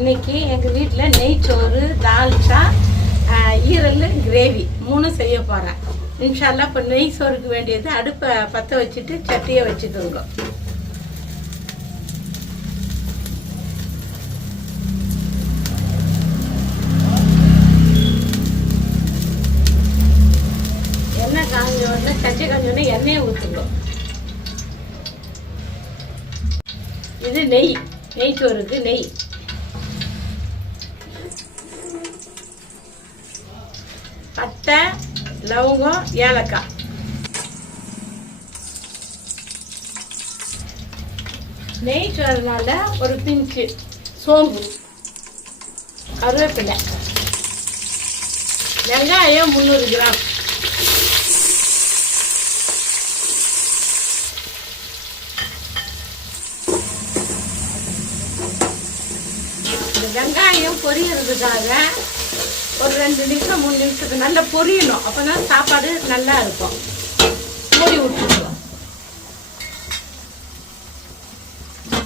இன்னைக்கு எங்கள் வீட்டில் நெய்ச்சோறு, தால்ச்சா, ஈரல், கிரேவி 3 செய்ய போகிறேன். இன்ஷால்லா. இப்போ நெய் சோறுக்கு வேண்டியது அடுப்பை பற்ற வச்சுட்டு சட்டியை வச்சுக்கோங்க. எண்ணெய் காஞ்ச உடனே சட்டி காஞ்ச உடனே எண்ணெயை ஊற்றுங்க. இது நெய் சோறுக்கு நெய். பட்டை, லவங்கம், ஏலக்காய். நெய் சோறுனால ஒரு பிஞ்சு சோம்பு, கருவேப்பிலை, வெங்காயம் 300 கிராம், இந்த வெங்காயம் பொரியறதுக்காக ஒரு 2 நிமிஷம் 3 நிமிஷத்துக்கு நல்லா பொரியணும். அப்போதான் சாப்பாடு நல்லா இருக்கும். மூடி விட்டுருவோம்.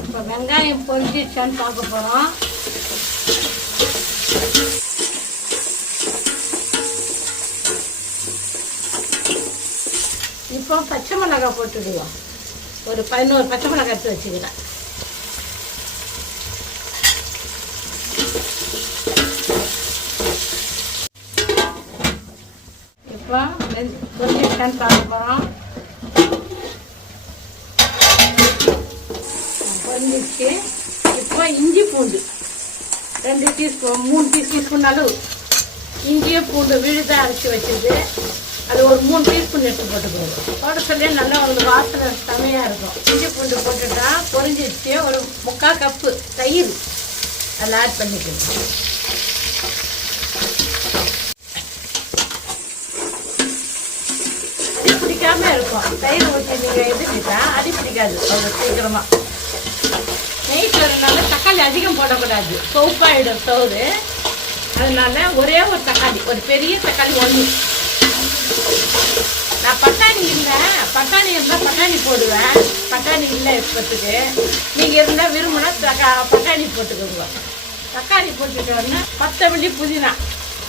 இப்போ வெங்காயம் பொரிஞ்சிச்சான்னு பார்க்க போகிறோம். இப்போ பச்சை மிளகாய் போட்டுடுவோம். ஒரு 11 பச்சை மிளகாய் எடுத்து வச்சுக்கிறேன். இப்போ பொரிஞ்சிச்சான்னு பார்க்க போகிறோம். பொரிஞ்சிச்சு. இப்போ இஞ்சி பூண்டு 2 டீஸ்பூன் 3 டீஸ்பூன் அளவு இஞ்சியை பூண்டு விழுதாக அரைச்சி வச்சது. அது ஒரு 3 டீஸ்பூன் எடுத்து போட்டுக்கோங்க. போட சொல்லி நல்லா உங்களுக்கு வாசனை செமையாக இருக்கும். இஞ்சி பூண்டு போட்டுட்டா பொரிஞ்சிச்சு. ஒரு 3/4 கப்பு தயிர் அதில் ஆட் பண்ணிக்கணும். பிடிக்காம இருக்கும். தயிர் ஊற்றி நீங்கள் எதுக்கிட்டா அடி பிடிக்காது அவ்வளோ சீக்கிரமாக. நெய் சோறுனால தக்காளி அதிகம் போடக்கூடாது, சோப்பாயிடும் சோறு. அதனால ஒரே ஒரு தக்காளி, ஒரு பெரிய தக்காளி 1. நான் பட்டாணி இல்லை, பட்டாணி இருந்தால் பட்டாணி போடுவேன். பட்டாணி இல்லை இப்போத்துக்கு. நீங்கள் இருந்தால் விரும்பினா பட்டாணி போட்டுக்கோங்க. தக்காளி போட்டுட்டோன்னா 10 மில்லி புதினா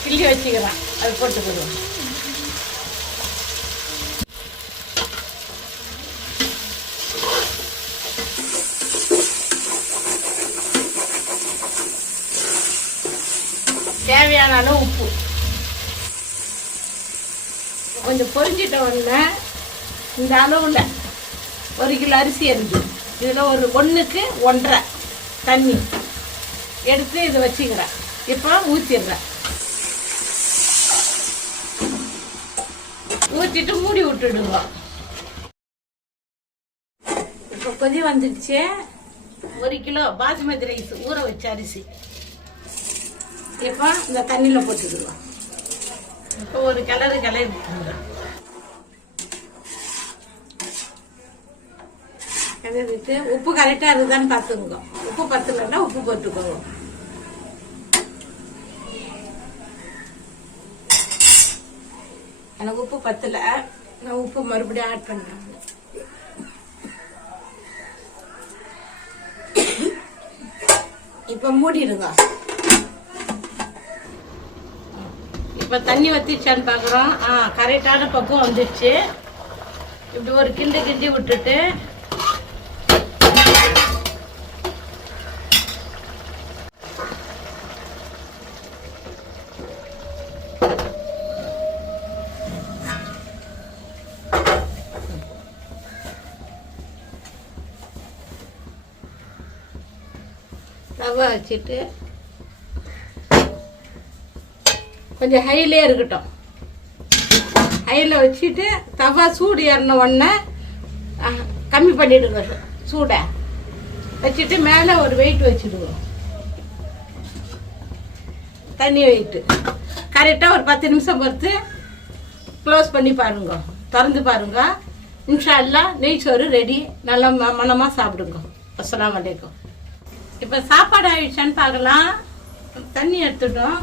கிள்ளி வச்சுக்கிறேன், அது போட்டுக்கிடுவோம். தேவையான அளவு உப்பு. கொஞ்சம் பொரிஞ்சிட்ட உடனே இந்த அளவில் 1 கிலோ அரிசி இருக்கு. இதில் ஒரு 1க்கு 1.5 தண்ணி எடுத்து இதை வச்சுக்கிறேன். இப்போ ஊற்றிடுறேன். ஊற்றிட்டு மூடி விட்டுடுங்க. இப்போ கொதி வந்துடுச்சு. 1 கிலோ பாஸ்மதி ரைஸ் ஊற வச்ச அரிசி இப்போ இந்த தண்ணியில் போட்டுக்கிடுவோம். இப்போ ஒரு கிளறு கிளறிட்டு உப்பு கரெக்டாக இருக்குதான்னு பார்த்துக்கோங்க. உப்பு பத்தலைன்னா உப்பு போட்டுக்கோங்க. எனக்கு உப்பு பத்தலை, நான் உப்பு மறுபடியும் ஆட் பண்ணுறேன். இப்போ மூடிடுங்க. இப்போ தண்ணி வத்திச்சான்னு பார்க்குறோம். கரெக்டான பக்கம் வந்துடுச்சு. இப்படி ஒரு கிண்டி விட்டுட்டு ரவை வச்சுட்டு கொஞ்சம் ஹையிலே இருக்கட்டும். ஹையில் வச்சுட்டு தவா சூடு ஏறின உடனே கம்மி பண்ணிவிடுங்க. சூடை வச்சுட்டு மேலே ஒரு வெயிட் வச்சுடுவோம். தண்ணி வெயிட்டு கரெக்டாக ஒரு 10 நிமிஷம் பொறுத்து க்ளோஸ் பண்ணி பாருங்க, திறந்து பாருங்க. இன்ஷா அல்லாஹ் நெய் சோறு ரெடி. நல்லா மனமாக சாப்பிடுங்க. அஸ்ஸலாமு அலைக்கும். இப்போ சாப்பாடு ஆயிடுச்சான்னு பார்க்கலாம். தண்ணி எடுத்துட்டோம்.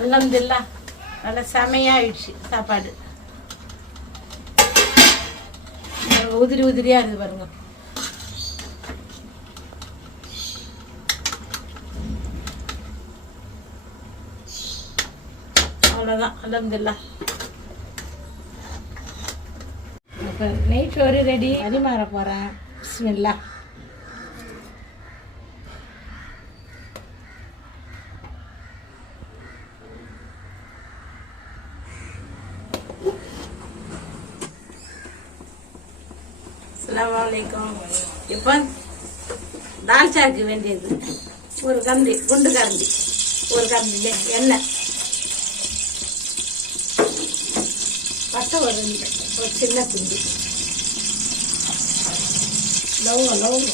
அல்ஹம்துலில்லாஹ் நல்லா செமையாயிடுச்சு சாப்பாடு. உதிரி உதிரியாக இருக்குது பாருங்க. அவ்வளோதான். அல்ஹம்துலில்லாஹ். இப்போ நெய் சோறு ரெடி. பரிமாற போகிறேன். பிஸ்மில்லாஹ். அஸ்ஸலாமு அலைக்கும். இப்போ தால்ச்சாவுக்கு வேண்டியது ஒரு கரண்டி, குண்டு கரண்டி, ஒரு கரண்டி எண்ணெய், பட்டை ஒரு சின்ன துண்டு, லவங்கம்,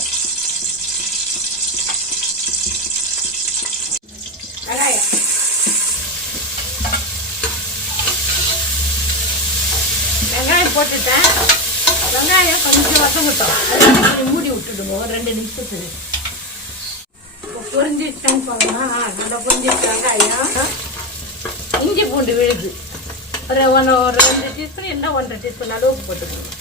வெங்காயம் போட்டுட்டேன். வெங்காயம் கொஞ்சம் வசங்கட்டும். கொஞ்சம் மூடி விட்டுடுங்க ஒரு 2 நிமிஷத்துக்கு. இப்போ பொரிஞ்சிட்டான்னு பார்க்கலாம். நல்லா பொரிஞ்சிட்டு வெங்காயம், இஞ்சி பூண்டு விழுது ஒரு 2 டீஸ்பூன் என்ன 1.5 டீஸ்பூன் அளவுக்கு போட்டுக்கணும்.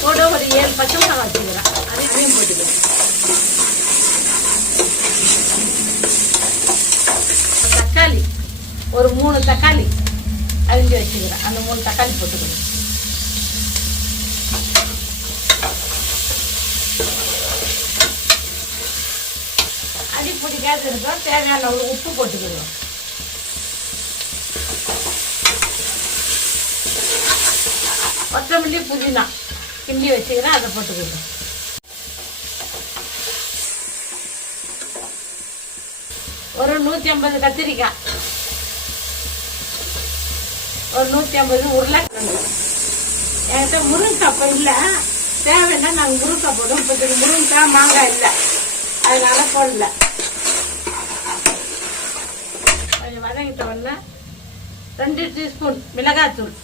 போட ஒரு 7 பச்சை மிளகாய் வச்சுக்கிறேன். அதையும் போட்டுக்கணும். தக்காளி ஒரு 3 தக்காளி அரிஞ்சு வச்சுக்கிறேன். அந்த 3 தக்காளி போட்டுக்கணும். அடி பிடிக்காத இருக்கும். தேவையான ஒரு உப்பு போட்டுக்கணும். கொத்தமல்லி புதினா கிண்டி வச்சுக்கிறேன். அதை போட்டுக்கணும். ஒரு 150 கத்திரிக்காய், ஒரு 150 உருளைக்கிழங்கு. என்கிட்ட முருங்கைக்காய் இப்போ இல்லை. தேவைன்னா நாங்கள் முருங்கைக்காய் போடுவோம். இப்போ முருங்கைக்காய் மாங்காய் இல்லை, அதனால போடல. கொஞ்சம் வதங்கிட்ட உடனே 2 டீஸ்பூன் மிளகாத்தூள்,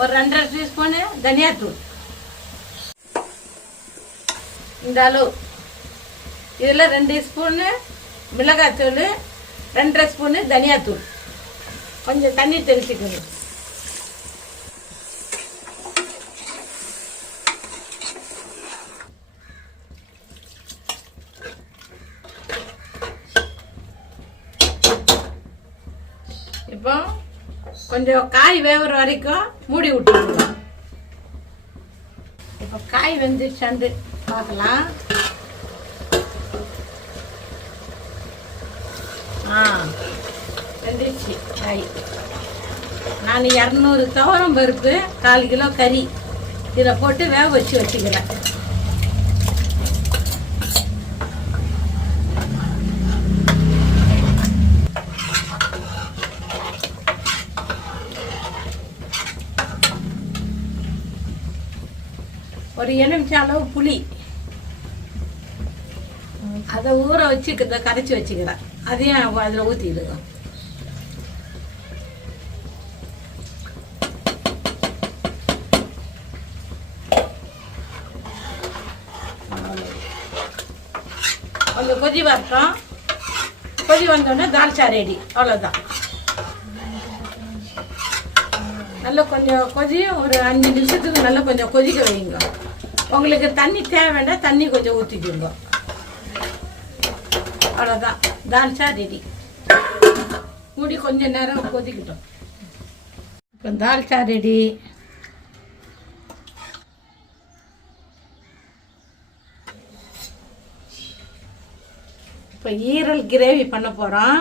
ஒரு 2.5 டீஸ்பூனு தனியாத்தூள், இந்த அளவு. இதில் 2 ஸ்பூனு மிளகாத்தூள், 2.5 ஸ்பூனு தனியாத்தூள். கொஞ்சம் தண்ணி தெளிச்சுக்கணும். இப்போ கொஞ்சம் காய் வேவுற வரைக்கும் மூடி விட்டுருவோம். இப்போ காய் வெந்துச்சாண்டு பார்க்கலாம். வெந்துச்சு காய். நான் 200 துவரம் பருப்பு, 1/4 கிலோ கறி இதில் போட்டு வேக வச்சுக்கிறேன். ஒரு எலுமிச்சை அளவு புளி, அதை ஊற வச்சு கரைச்சி வச்சுக்கிறேன். அதையும் அதில் ஊற்றிடுங்க. கொஞ்சம் கொதி வரட்டும். கொதி வந்தோடனே தால்ச்சா ரெடி. அவ்வளோதான். நல்லா கொஞ்சம் கொதி ஒரு 5 நிமிஷத்துக்கு நல்லா கொஞ்சம் கொதிக்க வைங்க. உங்களுக்கு தண்ணி தேவைன்னா தண்ணி கொஞ்சம் ஊற்றிக்குங்க. அவ்வளோதான். தால்ச்சா ரெடி. மூடி கொஞ்சம் நேரம் கொதிக்கிட்டோம். இப்போ தால்ச்சா ரெடி. இப்போ ஈரல் கிரேவி பண்ண போகிறோம்.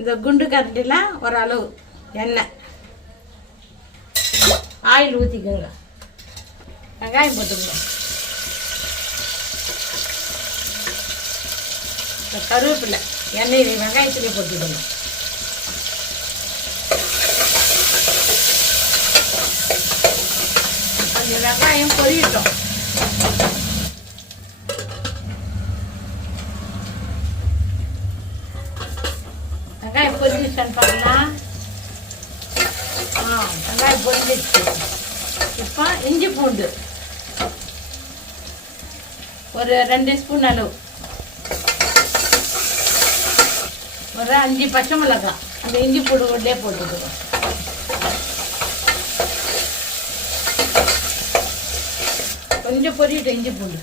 இந்த குண்டு கரண்டியில் ஒரு அளவு எண்ணெய், ஆயில் ஊற்றிக்கோங்க. வெங்காயம் போட்டுக்கோங்க. கருவேப்பிலை எண்ணெய் வெங்காயத்திலே போட்டுக்கணும். கொஞ்சம் வெங்காயம் பொரியட்டும். வெங்காயம் பொரிஞ்சிச்சான்னு பார்க்கலாம். வெங்காயம் பொரிஞ்சிச்சு. இப்போ இஞ்சி பூண்டு ஒரு 2 ஸ்பூன் அளவு, ஒரு 5 பச்சை மிளகாய் அந்த இஞ்சி பூண்டு உள்ளே போட்டுக்கணும். கொஞ்சம் பொரியிட்ட இஞ்சி பூண்டு.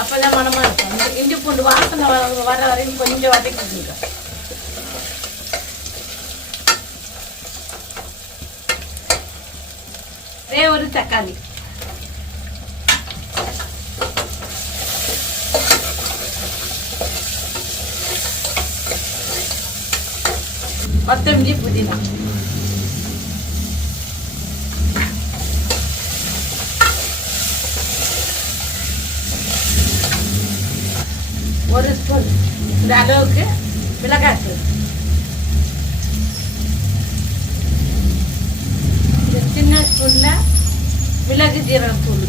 அப்போதான் மனமாக இருக்கும். இஞ்சி பூண்டு வாசனை வர வரைக்கும் கொஞ்சம் வதக்கிடுங்க. ஒரு தக்காளி, கொத்தமல்லி, புதினா, ஒரு ஸ்பூன் இந்த அளவுக்கு மிளகாய்த்தூள், இந்த சின்ன ஸ்பூன்ல மிளகு ஜீரகத்தூள்,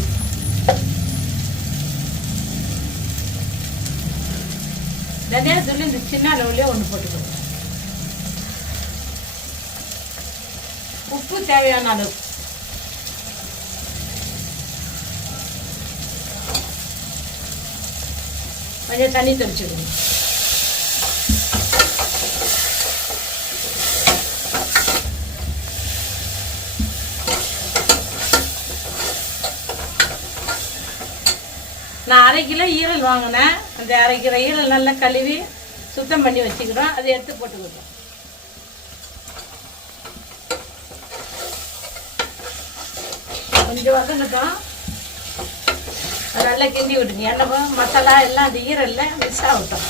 தனியாத்தூள் இந்த சின்ன அளவுலேயே ஒன்று போட்டுக்கணும். உப்பு தேவையான அளவு, கொஞ்சம் தண்ணி தெளிச்சுக்கணும். நான் 1/2 கிலோ ஈரல் வாங்கினேன். அந்த 1/2 கிலோ ஈரல் நல்லா கழுவி சுத்தம் பண்ணி வச்சுக்கிறோம். அதை எடுத்து போட்டுக்கிட்டோம். கொஞ்சம் வதங்கட்டும். அது நல்லா கிண்டி விட்டுங்க. எண்ணெய் மசாலா எல்லாம் அந்த ஈரல்ல மிக்ஸ் ஆகட்டும்.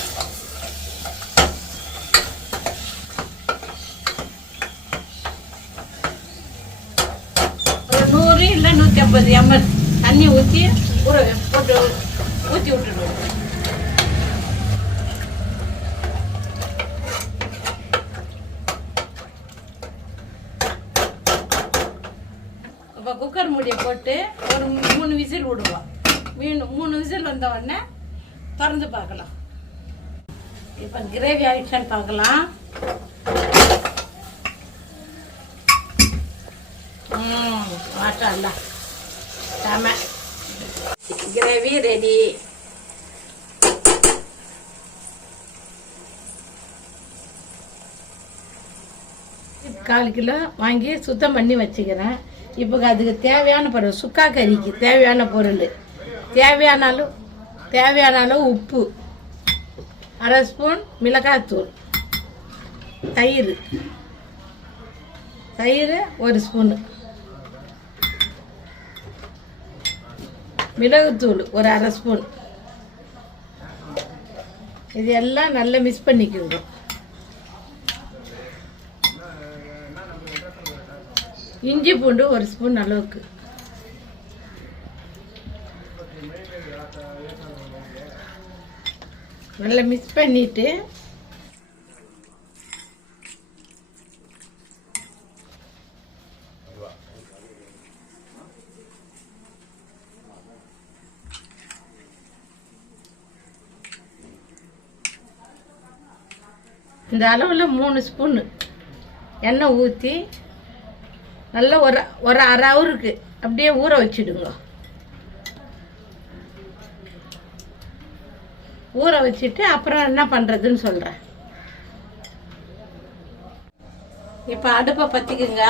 ஒரு 100 இல்லை 150 ml தண்ணி ஊற்றி போட்டு ஊற்றி விட்டுடுவோம். இப்போ குக்கர் மூடியை போட்டு ஒரு 3 விசில் விடுவோம். 3 விசில் வந்த உடனே திறந்து பார்க்கலாம். இப்போ கிரேவி ஆயிடுச்சான்னு பார்க்கலாம். மாஷாஅல்லாஹ், செம கிரேவி ரெடி. கால் கிலோ வாங்கி சுத்தம் பண்ணி வச்சுக்கிறேன். இப்போ அதுக்கு தேவையான பொருள், சுக்கா கறிக்கு தேவையான பொருள், தேவையான அளவு உப்பு, 1/2 ஸ்பூன் மிளகாய்த்தூள், தயிர் 1 ஸ்பூனு, மிளகுத்தூள் ஒரு 1/2 ஸ்பூன். இது எல்லாம் நல்லா மிக்ஸ் பண்ணிக்கோங்க. இஞ்சி பூண்டு 1 ஸ்பூன் அளவுக்கு, நல்லா மிக்ஸ் பண்ணிட்டு இந்த அளவில் 3 ஸ்பூன் எண்ணெய் ஊற்றி நல்லா ஒரு 1/2 ஹவருக்கு அப்படியே ஊற வச்சுடுங்க. ஊற வச்சுட்டு அப்புறம் என்ன பண்ணுறதுன்னு சொல்கிறேன். இப்போ அடுப்பை பற்றிக்குங்க.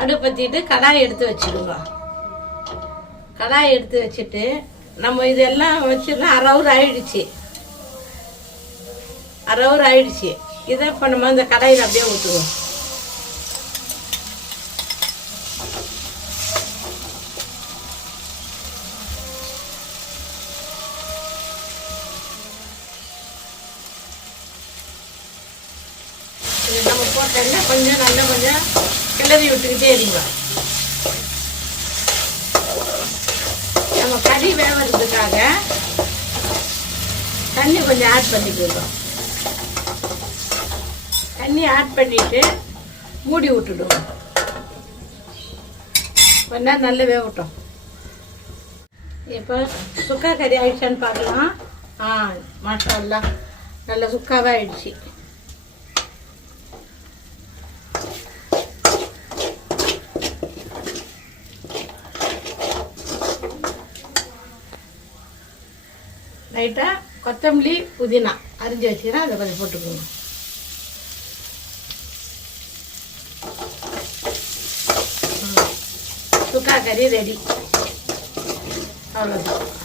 அடுப்பை பற்றிட்டு கடாய் எடுத்து வச்சுடுங்க. கடாய் எடுத்து வச்சுட்டு நம்ம இதெல்லாம் வச்சிடலாம். 1/2 ஹவர் ஆயிடுச்சு. 1/2 ஹவர் ஆயிடுச்சு. இதை இப்போ நம்ம இந்த கடாயில் அப்படியே ஊற்றுவோம். நம்ம போட்டோம்னா கொஞ்சம் நல்லா கொஞ்சம் கிளறி விட்டுக்கிட்டே இருங்க. நம்ம கறி வேகிறதுக்காக தண்ணி கொஞ்சம் ஆட் பண்ணிக்கிறோம். தண்ணி ஆட் பண்ணிட்டு மூடி விட்டுடுவோம். கொஞ்ச நேரம் நல்லா வேகட்டும். இப்போ சுக்கா கறி ஆயிடுச்சான்னு பார்க்கலாம். மாஷாஅல்லாஹ், நல்லா சுக்காவே ஆயிடுச்சு. லைட்டாக கொத்தமல்லி, புதினா அரிஞ்சு வச்சுக்கிறேன். அதை கொஞ்சம் போட்டுக்கோங்க. சுக்கா கறி ரெடி. அவ்வளோதான்.